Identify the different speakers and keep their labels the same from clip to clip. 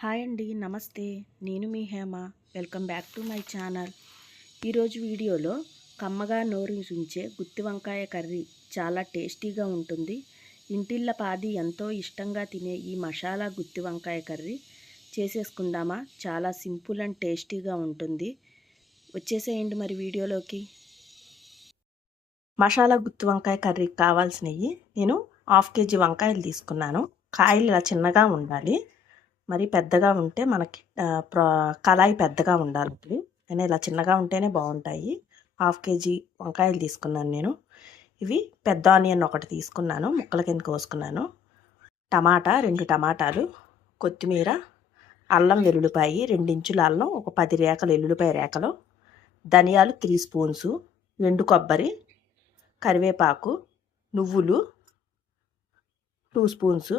Speaker 1: Hi అండి నమస్తే. నేను మీ Hema. Welcome back to my channel. ఈరోజు వీడియోలో కమ్మగా నోరించే గుత్తి వంకాయ కర్రీ చాలా టేస్టీగా ఉంటుంది. ఇంటిళ్ళ పాది ఎంతో ఇష్టంగా తినే ఈ మసాలా గుత్తి వంకాయ కర్రీ చేసేసుకుందామా? చాలా సింపుల్ అండ్ టేస్టీగా ఉంటుంది. వచ్చేసేయండి మరి వీడియోలోకి. మసాలా గుత్తి వంకాయ కర్రీకి కావాల్సినవి నేను హాఫ్ కేజీ వంకాయలు తీసుకున్నాను. కాయలు ఇలా చిన్నగా ఉండాలి. మరి పెద్దగా ఉంటే మనకి కళాయి పెద్దగా ఉండాలి అయినా ఇలా చిన్నగా ఉంటేనే బాగుంటాయి. హాఫ్ కేజీ వంకాయలు తీసుకున్నాను నేను. ఇవి పెద్ద ఆనియన్ ఒకటి తీసుకున్నాను. ముక్కల కింద కోసుకున్నాను. టమాటా రెండు టమాటాలు కొత్తిమీర అల్లం వెల్లుల్లిపాయి రెండించుల అల్లం ఒక పది రేకలు వెల్లుల్లిపాయ రేకలు ధనియాలు త్రీ స్పూన్స్ ఎండు కొబ్బరి కరివేపాకు నువ్వులు టూ స్పూన్స్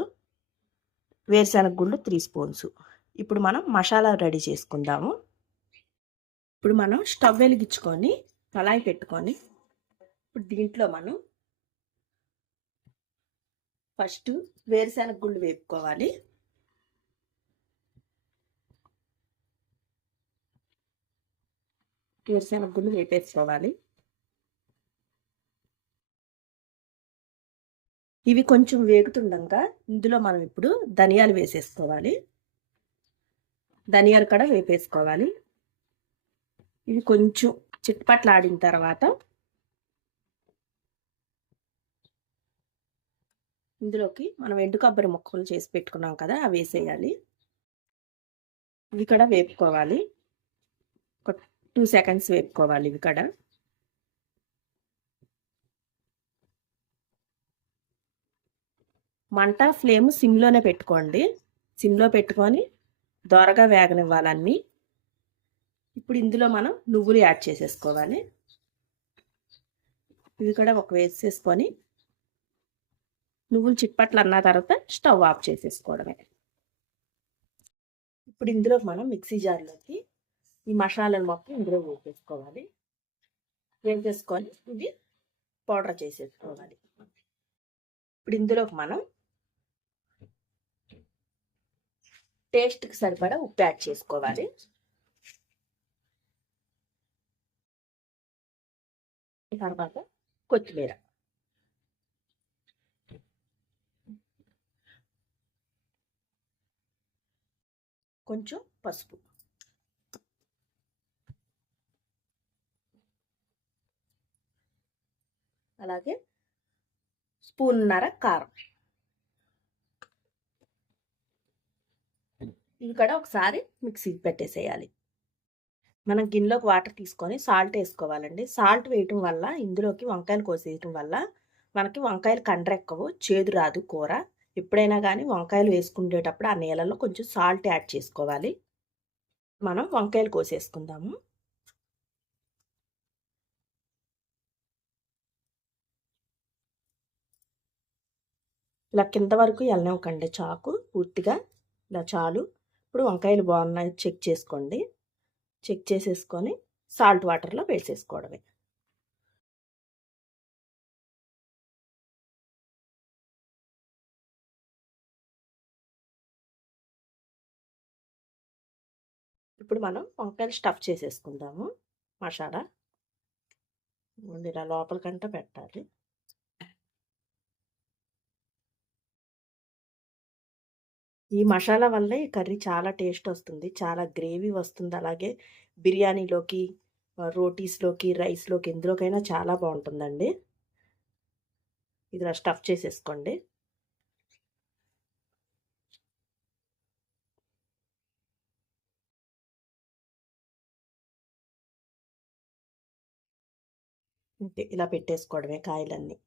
Speaker 1: వేరుశనగ గుళ్ళు త్రీ స్పూన్స్. ఇప్పుడు మనం మసాలా రెడీ చేసుకుందాము. ఇప్పుడు మనం స్టవ్ వెలిగించుకొని కళాయి పెట్టుకొని ఇప్పుడు దీంట్లో మనం ఫస్ట్ వేరుశనగ గుళ్ళు వేపుకోవాలి. వేరుశనగ గుళ్ళు వేపేసుకోవాలి. ఇవి కొంచెం వేగుతుండగా ఇందులో మనం ఇప్పుడు ధనియాలు వేసేసుకోవాలి. ధనియాలు కూడా వేపేసుకోవాలి. ఇవి కొంచెం చిట్పట్లాడిన తర్వాత ఇందులోకి మనం ఎండు కొబ్బరి ముక్కలు చేసి పెట్టుకున్నాం కదా అవి వేసేయాలి. ఇవి కూడా వేపుకోవాలి. ఒక టూ సెకండ్స్ వేపుకోవాలి ఇవి కూడా. మంట ఫ్లేమ్ సిమ్లోనే పెట్టుకోండి. సిమ్లో పెట్టుకొని దొరగా వేగనివ్వాలన్నీ. ఇప్పుడు ఇందులో మనం నువ్వులు యాడ్ చేసేసుకోవాలి. ఇవి కూడా ఒక వేసేసుకొని నువ్వులు చిట్పట్లు అన్న తర్వాత స్టవ్ ఆఫ్ చేసేసుకోవడమే. ఇప్పుడు ఇందులో మనం మిక్సీ జార్లోకి ఈ మసాలాలు మొత్తం ఇందులో వేసేసుకోవాలి వేసేసుకొని ఇది పౌడర్ చేసేసుకోవాలి. ఇప్పుడు ఇందులోకి మనం టేస్ట్కి సరిపడా ఉప్పు యాడ్ చేసుకోవాలి. తర్వాత కొత్తిమీర. కొంచెం పసుపు. అలాగే స్పూన్నర కారం. ఇవి కూడా ఒకసారి మిక్సీకి పెట్టేసేయాలి. మనం గిన్నెలోకి వాటర్ తీసుకొని సాల్ట్ వేసుకోవాలండి. సాల్ట్ వేయటం వల్ల ఇందులోకి వంకాయలు కోసేయటం వల్ల మనకి వంకాయలు కండ్రెక్కవు చేదు రాదు కూర. ఎప్పుడైనా కానీ వంకాయలు వేసుకునేటప్పుడు ఆ నీళ్ళలో కొంచెం సాల్ట్ యాడ్ చేసుకోవాలి. మనం వంకాయలు కోసేసుకుందాము. ఇలా కింద వరకు వెళ్ళనివ్వకండి చాకు. పూర్తిగా ఇలా చాలు. ఇప్పుడు వంకాయలు బాగున్నాయి చెక్ చేసుకోండి. చెక్ చేసేసుకొని సాల్ట్ వాటర్లో వేసేసుకోవడమే. ఇప్పుడు మనం వంకాయలు స్టఫ్ చేసేసుకుందాము. మసాలా. ఇలా లోపలికంట పెట్టాలి. ఈ మసాలా వల్ల ఈ కర్రీ చాలా టేస్ట్ వస్తుంది. చాలా గ్రేవీ వస్తుంది. అలాగే బిర్యానీలోకి రోటీస్లోకి రైస్లోకి ఎందులోకైనా చాలా బాగుంటుందండి. ఇది స్టఫ్ చేసేసుకోండి. ఇలా పెట్టేసుకోవడమే కాయలన్నీ.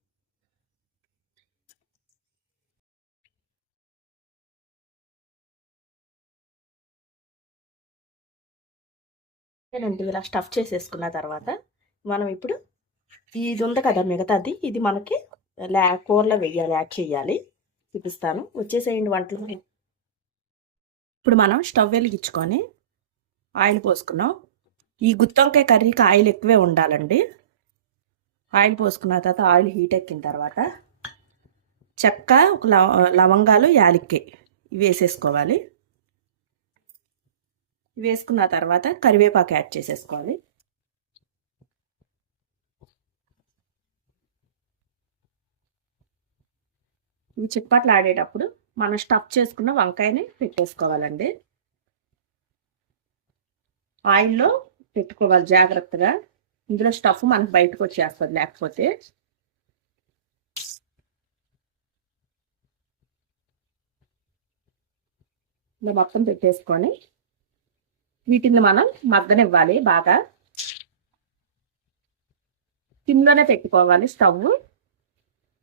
Speaker 1: అండి ఇలా స్టఫ్ చేసేసుకున్న తర్వాత మనం ఇప్పుడు ఇది ఉంది కదా మిగతాది. ఇది మనకి ల్యా కూరలో వేయాలి యాడ్ చేయాలి. చూపిస్తాను. వచ్చేసేయండి వంటలు. ఇప్పుడు మనం స్టవ్ వెలిగించుకొని ఆయిల్ పోసుకున్నాం. ఈ గుత్తొంకాయ కర్రీకి ఆయిల్ ఎక్కువే ఉండాలండి. ఆయిల్ పోసుకున్న తర్వాత ఆయిల్ హీట్ ఎక్కిన తర్వాత చెక్క లవంగాలు యాలిక్కాయ ఇవి వేసేసుకోవాలి. వేసుకున్న తర్వాత కరివేపాకు యాడ్ చేసేసుకోవాలి. ఇవి చిప్పట్లు ఆడేటప్పుడు మనం స్టఫ్ చేసుకున్న వంకాయని పెట్టేసుకోవాలండి. ఆయిల్లో పెట్టుకోవాలి జాగ్రత్తగా. ఇందులో స్టఫ్ మనకు బయటకు వచ్చేస్తుంది లేకపోతే. ఇలా మొత్తం పెట్టేసుకొని వీటిని మనం మగ్గనివ్వాలి బాగా. కిందనే పెట్టుకోవాలి స్టవ్.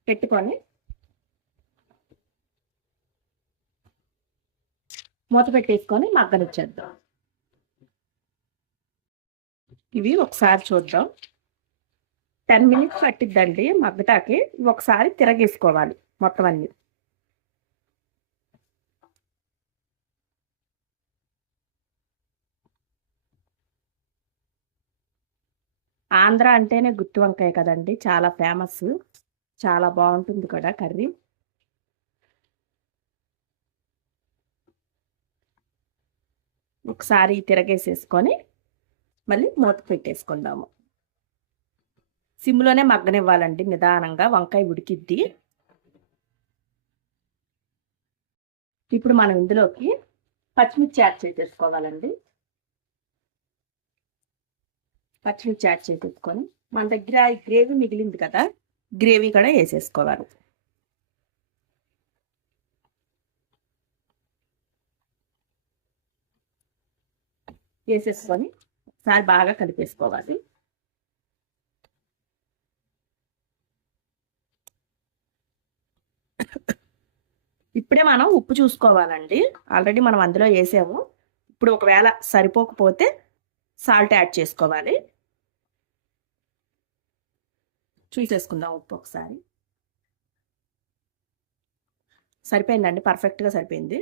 Speaker 1: పెట్టుకొని మూత పెట్టేసుకొని మగ్గనిచ్చేద్దాం. ఇవి ఒకసారి చూద్దాం. టెన్ మినిట్స్ పట్టిద్దండి మగ్గటాకి ఒకసారి తిరగేసుకోవాలి మొత్తం అన్నీ. ఆంధ్ర అంటేనే గుత్తి వంకాయ కదండి. చాలా ఫేమస్. చాలా బాగుంటుంది కూడా కర్రీ. ఒకసారి తిరగేసేసుకొని మళ్ళీ మూత పెట్టేసుకుందాము. సిమ్లోనే మగ్గనివ్వాలండి. నిదానంగా వంకాయ ఉడికిద్ది. ఇప్పుడు మనం ఇందులోకి పచ్చిమిర్చి యాడ్ చేసేసుకోవాలండి. పచ్చిమిర్చి యాడ్ చేసేసుకొని మన దగ్గర ఈ గ్రేవీ మిగిలింది కదా గ్రేవీ కూడా వేసేసుకోవాలి. వేసేసుకొని ఒకసారి బాగా కలిపేసుకోవాలి. ఇప్పుడే మనం ఉప్పు చూసుకోవాలండి. ఆల్రెడీ మనం అందులో వేసాము. ఇప్పుడు ఒకవేళ సరిపోకపోతే సాల్ట్ యాడ్ చేసుకోవాలి. చూసేసుకుందాం ఉప్పు ఒకసారి. సరిపోయిందండి పర్ఫెక్ట్గా సరిపోయింది.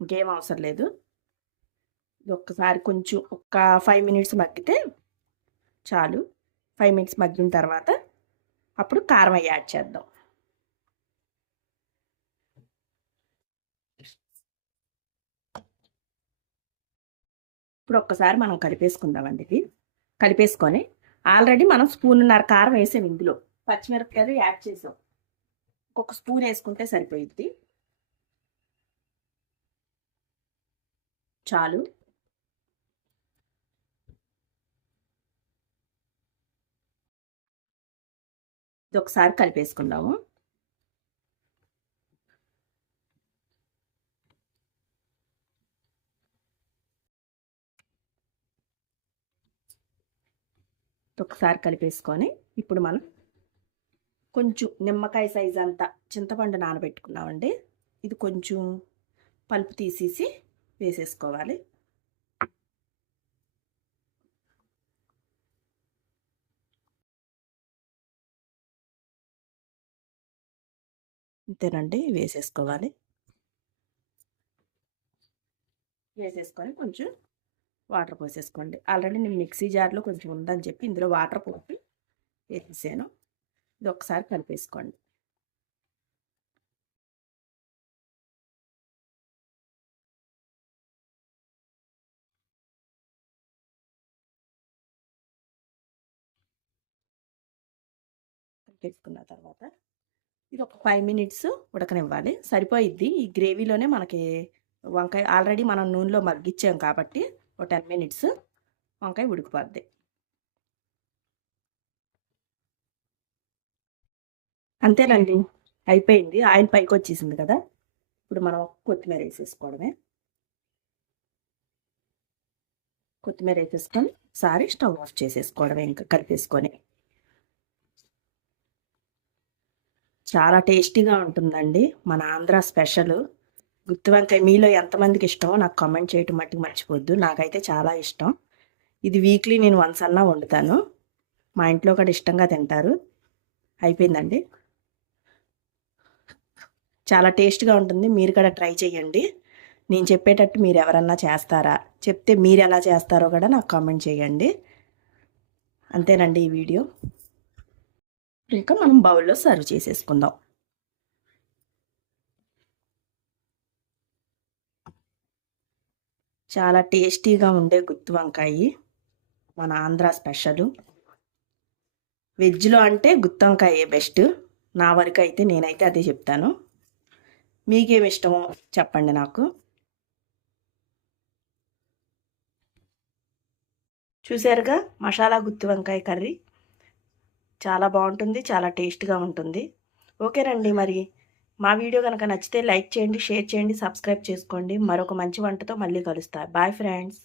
Speaker 1: ఇంకేం అవసరం లేదు. ఇది ఒక్కసారి కొంచెం ఒక ఫైవ్ మినిట్స్ మగ్గితే చాలు. ఫైవ్ మినిట్స్ మగ్గిన తర్వాత అప్పుడు కారం యాడ్ చేద్దాం. ఇప్పుడు ఒక్కసారి మనం కలిపేసుకుందామండి ఇది. కలిపేసుకొని ఆల్రెడీ మనం స్పూన్నర కారం వేసాం ఇందులో. పచ్చిమిరపకాయలు యాడ్ చేసాం. ఒక స్పూన్ వేసుకుంటే సరిపోయిద్ది. చాలు. ఇది ఒకసారి కలిపేసుకుందాము. ఒకసారి కలిపేసుకొని ఇప్పుడు మనం కొంచెం నిమ్మకాయ సైజ్ అంతా చింతపండు నానబెట్టుకున్నామండి. ఇది కొంచెం పలుపు తీసేసి వేసేసుకోవాలి. అంతేనండి వేసేసుకోవాలి. వేసేసుకొని కొంచెం వాటర్ పోసేసుకోండి. ఆల్రెడీ నేను మిక్సీ జార్లో కొంచెం ఉందని చెప్పి ఇందులో వాటర్ పోసి వేసేసాను. ఇది ఒకసారి కలిపేసుకోండి. కలిపేసుకున్న తర్వాత ఇది ఒక ఫైవ్ మినిట్స్ ఉడకనివ్వాలి. సరిపోయిద్ది. ఈ గ్రేవీలోనే మనకి వంకాయ ఆల్రెడీ మనం నూనెలో మగ్గిచ్చాం కాబట్టి ఒక టెన్ మినిట్స్ వంకాయ ఉడికిపోద్ది. అంతేనండి. అయిపోయింది. ఆయిల్ పైకి వచ్చేసింది కదా. ఇప్పుడు మనం కొత్తిమీర వేసేసుకోవడమే. కొత్తిమీర వేసేసుకొని సారీ స్టవ్ ఆఫ్ చేసేసుకోవడమే ఇంకా కలిపేసుకొని. చాలా టేస్టీగా ఉంటుందండి మన ఆంధ్ర స్పెషల్. గుత్తి వంకాయ మీలో ఎంతమందికి ఇష్టం నాకు కామెంట్ చేయటం మట్టుకు మర్చిపోద్దు. నాకైతే చాలా ఇష్టం. ఇది వీక్లీ నేను వన్స్ అన్నా వండుతాను. మా ఇంట్లో కూడా ఇష్టంగా తింటారు. అయిపోయిందండి. చాలా టేస్ట్గా ఉంటుంది. మీరు కూడా ట్రై చేయండి నేను చెప్పేటట్టు మీరు ఎవరన్నా చేస్తారా? చెప్తే మీరు ఎలా చేస్తారో కూడా నాకు కామెంట్ చేయండి అంతేనండి ఈ వీడియో. ఇంకా మనం బౌల్లో సర్వ్ చేసేసుకుందాం. చాలా టేస్టీగా ఉండే గుత్తి వంకాయ మన ఆంధ్ర స్పెషల్. వెజ్లో అంటే గుత్తి బెస్ట్. నా వరకు అయితే నేనైతే అదే చెప్తాను. మీకేమి ఇష్టమో చెప్పండి నాకు. చూసారుగా మసాలా గుత్తి వంకాయ కర్రీ? చాలా బాగుంటుంది చాలా టేస్ట్గా ఉంటుంది. ఓకేనండి మరి. మా వీడియో కనుక నచ్చితే లైక్ చేయండి షేర్ చేయండి సబ్స్క్రైబ్ చేసుకోండి. మరొక మంచి వంటతో మళ్ళీ కలుస్తా. Bye friends.